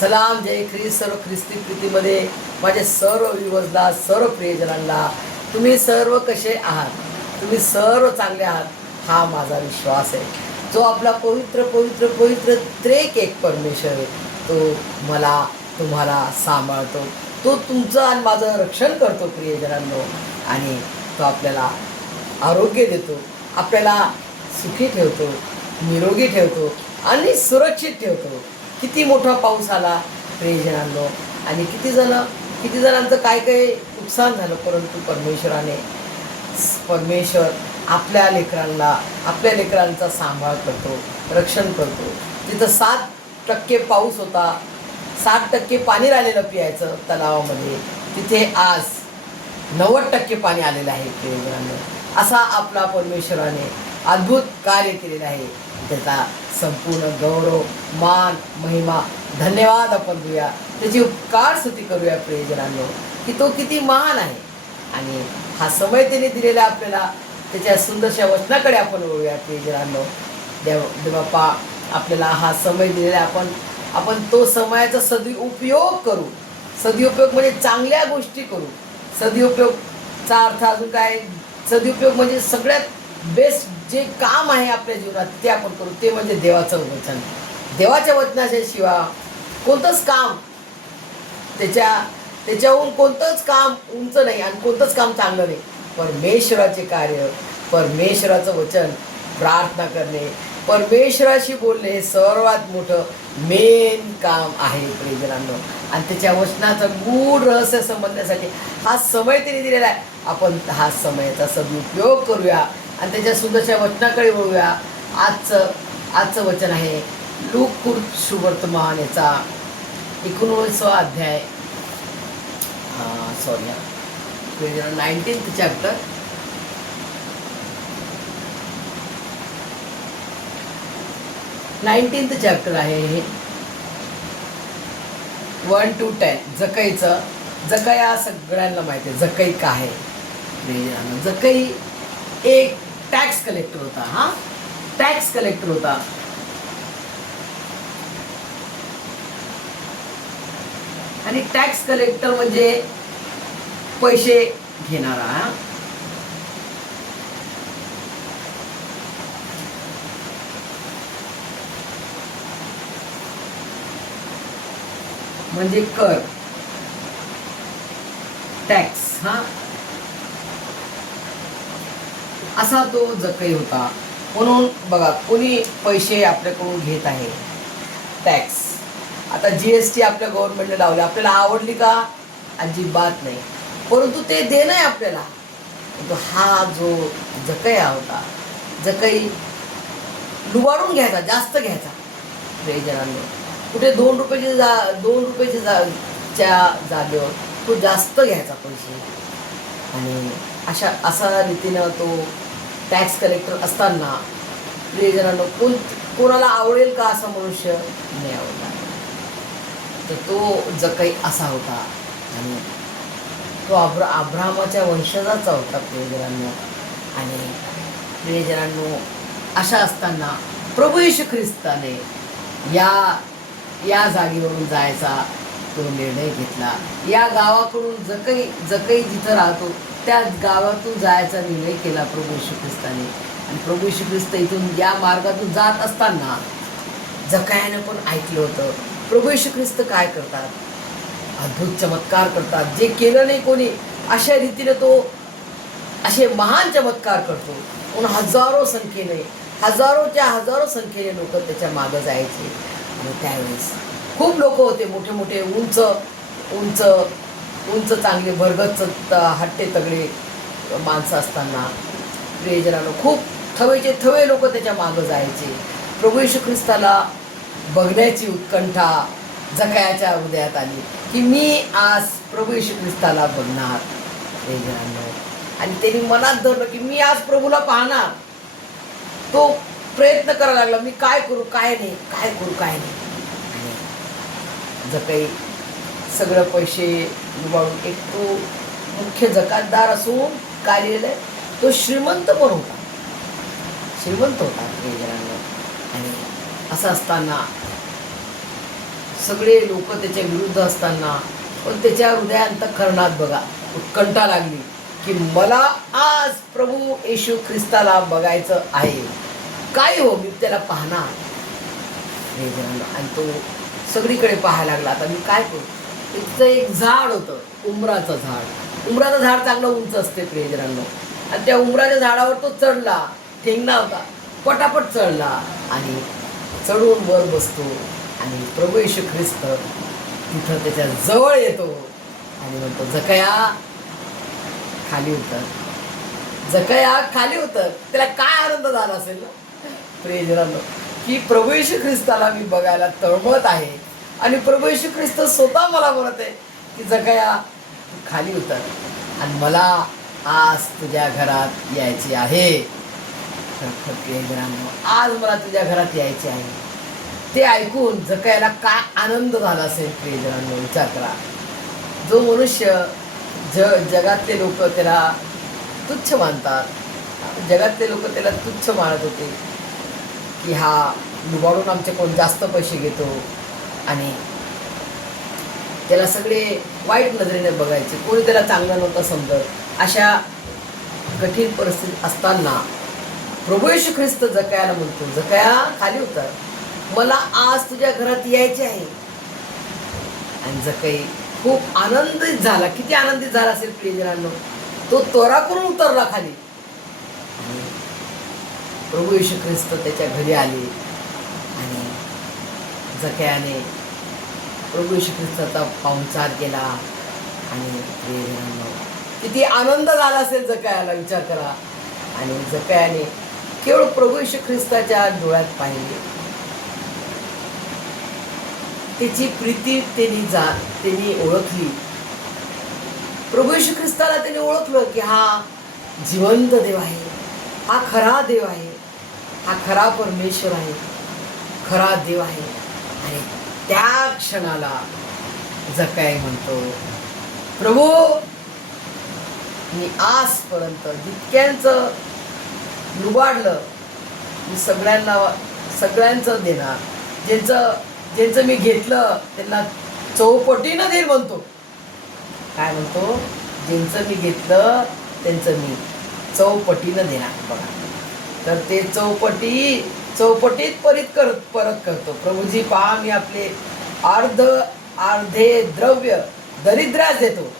सलाम जय ख्रिस्त सर्व ख्रिस्ती प्रीतीमध्ये माझे सर्व व्ह्यूअर्सला सर्व प्रियजनांना तुम्ही सर्व कसे आहात. तुम्ही सर्व चांगले आहात हा माझा विश्वास आहे. जो आपला पवित्र पवित्र पवित्र त्रेक एक परमेश्वर आहे तो मला तुम्हाला सांभाळतो. तो तुमचं आणि माझं रक्षण करतो प्रियजनांनो. आणि तो आपल्याला आरोग्य देतो, आपल्याला सुखी ठेवतो, निरोगी ठेवतो आणि सुरक्षित ठेवतो. किती मोठा पाऊस आला प्रियजनांनो आणि किती जणांचं काय काय नुकसान झालं, परंतु परमेश्वर आपल्या लेकरांचा सांभाळ करतो, रक्षण करतो. तिथं 7% पाऊस होता, 7% पाणी राहिलेलं पियायचं तलावामध्ये, तिथे आज 90% पाणी आलेलं आहे प्रियजनांनो. असा आपला परमेश्वराने अद्भुत कार्य केलेलं आहे. त्याचा संपूर्ण गौरव, मान, महिमा, धन्यवाद आपण देऊया. त्याची उपकार स्तुती करूया प्रियजनांनो की तो किती महान आहे. आणि हा समय त्याने दिलेला आपल्याला त्याच्या सुंदरशा वचनाकडे आपण वळूया प्रियजनांनो. देवबापा आपल्याला हा समय दिलेला आपण तो समयाचा सदुपयोग करू. सदुपयोग म्हणजे चांगल्या गोष्टी करू. सदुपयोगचा अर्थ अजून काय, सदुपयोग म्हणजे सगळ्यात बेस्ट जे काम आहे आपल्या जीवनात ते आपण करू. ते म्हणजे देवाचं वचन. देवाच्या वचनाच्या शिवाय कोणतंच काम त्याच्याहून कोणतंच काम उंच नाही आणि कोणतंच काम चांगलं नाही. परमेश्वराचे कार्य, परमेश्वराचं वचन, प्रार्थना करणे, परमेश्वराशी बोलणे हे सर्वात मोठं मेन काम आहे प्रियजनांनो. आणि त्याच्या वचनाचं गूढ रहस्य समजण्यासाठी हा समय त्याने दिलेला आहे. आपण हा समयाचा सदुपयोग करूया आणि त्याच्या सुंदरशा वचनाकडे वळूया. आजचं वचन आहे लूक सुवर्तमान याचा 19वा अध्याय, 19th चॅप्टर, 19th चॅप्टर आहे हे, 1 to 10. जकाई या सगळ्यांना माहिती आहे. जकाई काय आहे. जकाई एक टॅक्स कलेक्टर होता. टॅक्स कलेक्टर होता. आणि टॅक्स कलेक्टर म्हणजे पैसे घेणारा. म्हणजे कर, टॅक्स. असा तो जकाई होता. म्हणून बघा, कोणी पैसे आपल्याकडून घेत आहे टॅक्स. आता GST आपल्या गव्हर्नमेंटने लावले, आपल्याला आवडली का? अजिबात नाही. परंतु ते देणं आहे आपल्याला. हा जो जकाई होता, जकाई लुबाडून घ्यायचा, जास्त घ्यायचा प्रियजनांनो. कुठे 2 रुपयाच्या जागेवर तो जास्त घ्यायचा पैसे. आणि अशा रीतीनं तो टॅक्स कलेक्टर असताना प्रियजनांनो कोणाला आवडेल का असा मनुष्य? नाही आवडला. तर तो जकाई असा होता. आणि तो अब्राहमाच्या वंशजाचा होता प्रियजनांनो. आणि प्रियजनांनो अशा असताना प्रभू येशू ख्रिस्ताने या जागेवरून जायचा तो निर्णय घेतला. या गावाकडून जकाई जिथं राहतो त्या गावातून जायचा निर्णय केला प्रभू येशू ख्रिस्ताने. आणि प्रभू येशू ख्रिस्त इथून या मार्गातून जात असताना जकायानं पण ऐकलं होतं प्रभू येशू ख्रिस्त काय करतात, अद्भुत चमत्कार करतात, जे केलं नाही कोणी. अशा रीतीने तो असे महान चमत्कार करतो. म्हणून हजारो संख्येने लोक त्याच्या मागं जायचे. आणि त्यावेळेस खूप लोक होते, मोठे मोठे उंच चांगले भरगत हट्टे तगडे माणसं असताना प्रियजनांनो खूप थवे लोक त्याच्या मागं जायचे. प्रभू येशू ख्रिस्ताला बघण्याची उत्कंठा जकायाच्या हृदयात आली की मी आज प्रभू येशू ख्रिस्ताला बघणार प्रियजनांनो. आणि त्यांनी मनात धरलं की मी आज प्रभूला पाहणार. तो प्रयत्न करायला लागला, मी काय करू काय नाही. आणि जकाई सगळं पैसे लुबाडून, एक तो मुख्य जकातदार असून काय लिहिलंय, तो श्रीमंत होता प्रियजनांनो. आणि असं असताना सगळे लोक त्याच्या विरुद्ध असताना पण त्याच्या हृदयांतःकरणात बघा उत्कंठा लागली की मला आज प्रभू येशू ख्रिस्ताला बघायचं आहे, काय हो मी त्याला पाहणार. आणि तो सगळीकडे पाहायला लागला. आता मी काय करू. तिथं एक झाड होतं, उंबराचं झाड. उंबराचं झाड चांगलं उंच असते प्रियजनांनो. आणि त्या उंबराच्या झाडावर तो चढला, ठेंगणा होता, पटापट चढला आणि चढून वर बसतो. आणि प्रभू येशू ख्रिस्त तिथं त्याच्या जवळ येतो आणि म्हणतो, जकया खाली उतर, जकया खाली उतर. त्याला काय आनंद झाला असेल ना प्रियजनांनो, की प्रभू येशू ख्रिस्ताला मी बघायला तळमळत आहे. आणि प्रभू येशू ख्रिस्त स्वतः मला म्हणत आहे की जकया तू खाली उतर आणि मला आज तुझ्या घरात यायची आहे. प्रियजनांनो, आज मला तुझ्या घरात यायचे आहे. ते ऐकून जकयाला काय आनंद झाला असेल प्रियजनांनो, विचार करा. जो मनुष्य जगातले लोक त्याला तुच्छ मानतात, जगातले लोक त्याला तुच्छ मानत होते की हा लुबाडून आमचे कोण जास्त पैसे घेतो आणि त्याला सगळे वाईट नजरेने बघायचे, कोणी त्याला चांगलं नव्हतं समजत. अशा कठीण परिस्थितीत असताना प्रभू येशू ख्रिस्त जकयाला म्हणतो, जकया खाली उतर, मला आज तुझ्या घरात यायचे आहे. आणि जकई खूप आनंदित झाला. किती आनंदित झाला असेल प्रियजनांनो. तो त्वरा करून उतरला खाली. प्रभू येशू ख्रिस्त त्याच्या घरी आले आणि जकयाने प्रभू येशू ख्रिस्ताचा पाहुणचार केला. आणि प्रियजनांनो, किती आनंद झाला असेल जकयाला, विचार करा. आणि जकयाने केवळ प्रभू येशू ख्रिस्ताच्या डोळ्यात पाहिले, त्याची प्रीती त्यांनी ओळखली. प्रभू येशू ख्रिस्ताला त्यांनी ओळखलं की हा जिवंत देव आहे, हा खरा देव आहे, हा खरा परमेश्वर आहे, खरा देव आहे. आणि त्या क्षणाला जकया म्हणतो, प्रभू मी आजपर्यंत जितक्यांचं लुबाडलं मी सगळ्यांचं देणार, ज्यांचं मी घेतलं त्यांना चौपटीनं देईल म्हणतो. काय म्हणतो, ज्यांचं मी घेतलं त्यांचं मी चौपटीनं देणार. बघा, तर ते चौपटीत परत करतो. प्रभूजी पहा, मी आपले अर्धे द्रव्य दरिद्रास देतो.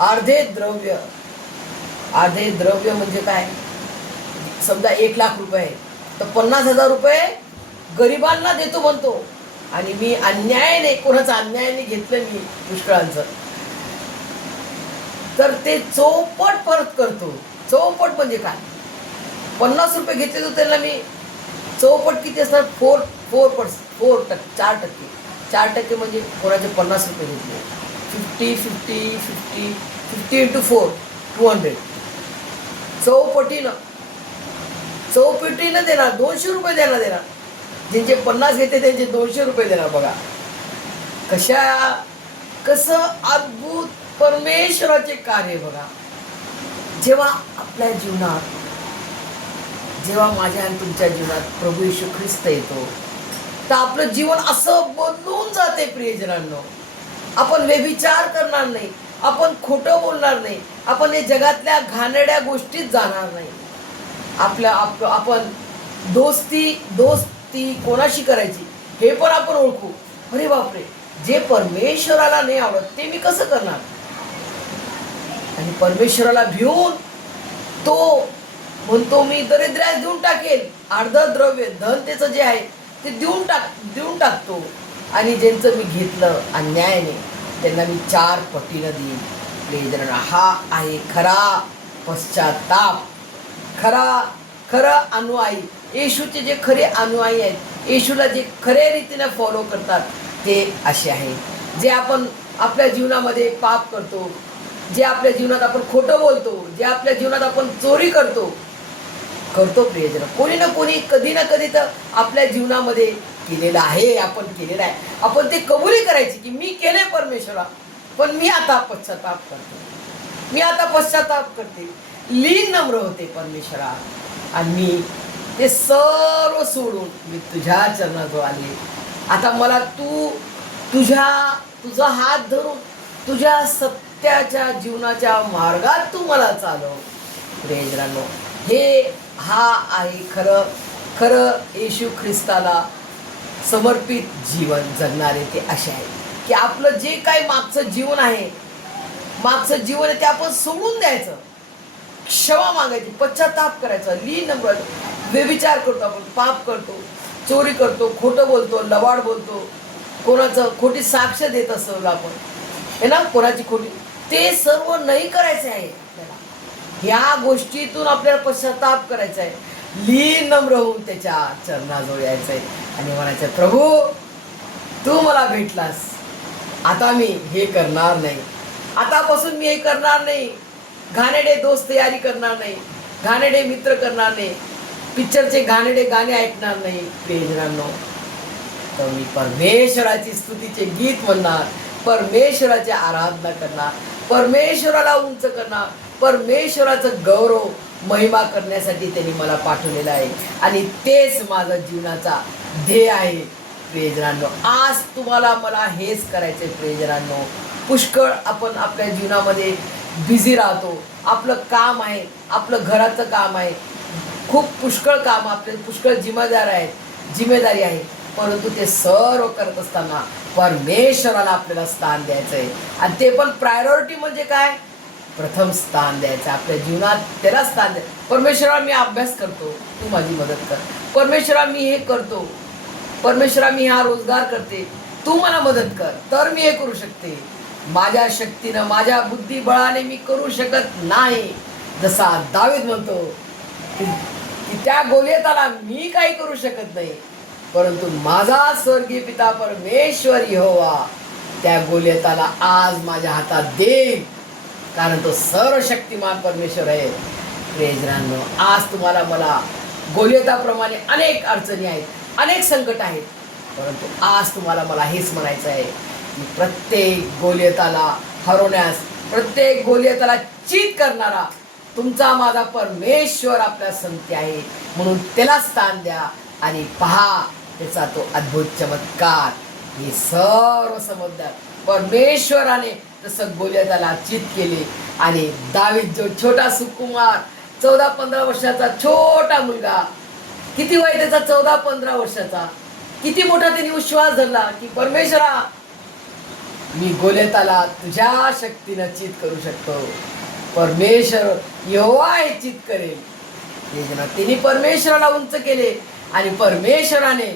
अर्धे द्रव्य म्हणजे काय, समजा 1,00,000 रुपये तर 50,000 रुपये गरिबांना देतो म्हणतो. आणि मी अन्यायाने, कोणाचं अन्यायाने घेतलं मी पुष्कळांचं, तर ते चौपट परत करतो. चौपट म्हणजे काय, 50 रुपये घेतले तर त्यांना मी चौपट किती असतात, 4% म्हणजे कोणाचे 50 रुपये घेतले, 50 into 4 200. चौपटीनं देणार, 200 रुपये देणार. ज्यांचे 50 घेते त्यांचे 200 रुपये देणार. बघा कसं अद्भुत परमेश्वराचे कार्य. बघा, जेव्हा आपल्या जीवनात, जेव्हा माझ्या आणि तुमच्या जीवनात प्रभू येशू ख्रिस्त येतो तर आपलं जीवन असं बदलून जाते प्रियजनांनो. आपण व्यभिचार करणार नाही, आपण खोटं बोलणार नाही, आपण हे जगातल्या घाणेरड्या गोष्टीत जाणार नाही. आपण दोस्ती कोणाशी करायची हे पण आपण ओळखू. अरे बापरे, जे परमेश्वराला नाही आवडत ते मी कसं करणार. आणि परमेश्वराला भिवून तो म्हणतो, मी दरिद्रास देऊन टाकेल, अर्ध द्रव्य धन त्याचं जे आहे ते देऊन टाकतो. आणि ज्यांचं मी घेतलं अन्यायाने त्यांना मी 4 पटीनं देईन. प्रियजनांनो, हा आहे खरा पश्चाताप, खरं अनुयायी. येशूचे जे खरे अनुयायी आहेत, येशूला जे खऱ्या रीतीने फॉलो करतात ते असे आहे, जे आपण आपल्या जीवनामध्ये पाप करतो, जे आपल्या जीवनात आपण खोटं बोलतो, जे आपल्या जीवनात आपण चोरी करतो प्रियजन. कोणी ना कोणी कधी ना कधी तर आपल्या जीवनामध्ये केलेलं आहे, आपण केलेलं आहे. आपण ते कबुली करायची की मी केले परमेश्वरा, पण मी आता पश्चाताप करते, लीन नम्र होते परमेश्वरा. आणि मी ते सर्व सोडून मी तुझ्या चरणाजवळ आले. आता मला तू तुझा हात धरून तुझ्या सत्याच्या जीवनाच्या मार्गात तू मला चालव. प्रियजनांनो, हा आहे खरं येशू ख्रिस्ताला समर्पित जीवन जगणारे. ते असे आहे की आपलं जे काही मागचं जीवन आहे ते आपण सोडून द्यायचं, क्षमा मागायची, पश्चाताप करायचा, व्यभिचार करतो, आपण पाप करतो, चोरी करतो, खोटं बोलतो, लवाड बोलतो, कोणाचं खोटी साक्ष देत असतो आपण, हे ना, कोणाची खोटी, ते सर्व नाही करायचे आहे आपल्याला. ह्या गोष्टीतून आपल्याला पश्चाताप करायचा आहे, नम्र होऊन त्याच्या चरणाजवळ यायचं आहे आणि म्हणायचं, प्रभू तू मला भेटलास, आता मी हे करणार नाही, आतापासून मी हे करणार नाही, घाणेरडे दोस्त तयारी करणार नाही, घाणेरडे मित्र करणार नाही, पिक्चरचे घाणेरडे गाणे ऐकणार नाही. प्रियजनांनो, तर मी परमेश्वराची स्तुतीचे गीत म्हणणार, परमेश्वराची आराधना करणार, परमेश्वराला उंच करणार, परमेश्वराचं गौरव महिमा करण्यासाठी त्यांनी मला पाठवलेलं आहे आणि तेच माझा जीवनाचा ध्येय आहे. प्रियजनांनो, आज तुम्हाला मला हेच करायचं आहे. प्रियजनांनो, पुष्कळ आपण आपल्या जीवनामध्ये बिझी राहतो, आपलं काम आहे, आपलं घराचं काम आहे, खूप पुष्कळ काम, आपले पुष्कळ जिम्मेदारी आहे, परंतु ते सर्व करत असताना परमेश्वराला आपल्याला स्थान द्यायचं आहे आणि ते पण प्रायोरिटी म्हणजे काय, प्रथम स्थान द्यायचं आपल्या जीवनात, त्याला स्थान द्या. परमेश्वरा मी अभ्यास करतो, तू माझी मदत कर. परमेश्वरा मी हे करतो, परमेश्वरा मी हा रोजगार करते, तू मला मदत कर, तर मी हे करू शकते. माझ्या शक्तीनं, माझ्या बुद्धिबळाने मी करू शकत नाही. जसा दावीद म्हणतो की त्या गोलियताला मी काही करू शकत नाही, परंतु माझा स्वर्गीय पिता परमेश्वर यहोवा त्या गोलियताला आज माझ्या हातात देईल, कारण तो सर्वशक्तिमान परमेश्वर आहे. प्रियजनांनो, आज तुम्हाला मला गोलियताप्रमाणे अनेक अडचणी आहेत, अनेक संकट आहेत, परंतु आज तुम्हाला मला हेच म्हणायचं आहे की प्रत्येक गोलियताला हरवण्यास, प्रत्येक गोलियताला चीत करणारा तुमचा माझा परमेश्वर आपल्या संगती आहे, म्हणून त्याला स्थान द्या आणि पहा त्याचा तो अद्भुत चमत्कार. हे सर्व समजदार परमेश्वराने जसं गोलियताला चीत केले आणि दावीद जो छोटा सुकुमार 14-15 वर्षाचा छोटा मुलगा, किती वय त्याचा, 14-15 वर्षाचा, किती मोठा त्यांनी विश्वास धरला की परमेश्वरा मी गोलियताला तुझ्या शक्तीनं चीत करू शकतो, परमेश्वर यहोवा हे चीत करेल. त्यांनी परमेश्वराला उंच केले आणि परमेश्वराने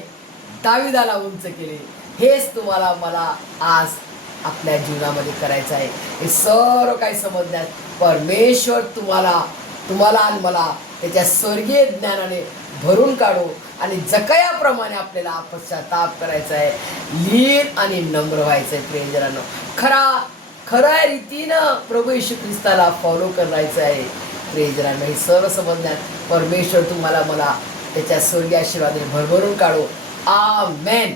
दाविदाला उंच केले. हेच तुम्हाला मला आज आपल्या जीवनामध्ये करायचं आहे. हे सर्व काही समजण्यात परमेश्वर तुम्हाला आणि मला त्याच्या स्वर्गीय ज्ञानाने भरून काढो आणि जकयाप्रमाणे आपल्याला पश्चाताप करायचा आहे, लीन आणि नम्र व्हायचं आहे. प्रियजनांनो, खऱ्या रीतीनं प्रभू येशू ख्रिस्ताला फॉलो करायचं आहे. प्रियजनांनो, हे सर्व समजण्यात परमेश्वर तुम्हाला मला त्याच्या स्वर्गीय आशीर्वादाने भरभरून काढो. आमेन.